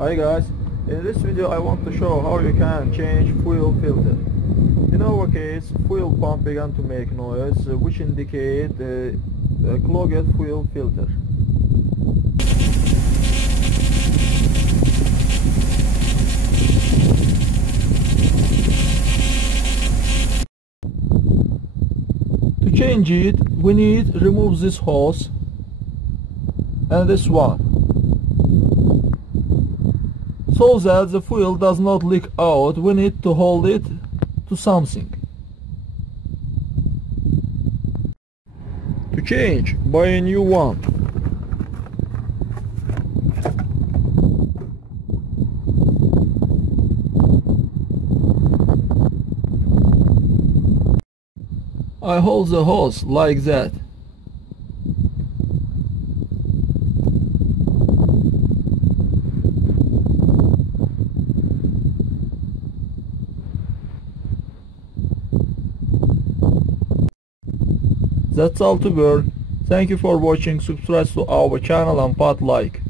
Hi guys, in this video I want to show how you can change fuel filter. In our case, fuel pump began to make noise which indicate a clogged fuel filter. To change it, we need to remove this hose and this one, so that the fuel does not leak out. We need to hold it to something. To change, buy a new one. I hold the hose like that. That's all to work. Thank you for watching. Subscribe to our channel and put like.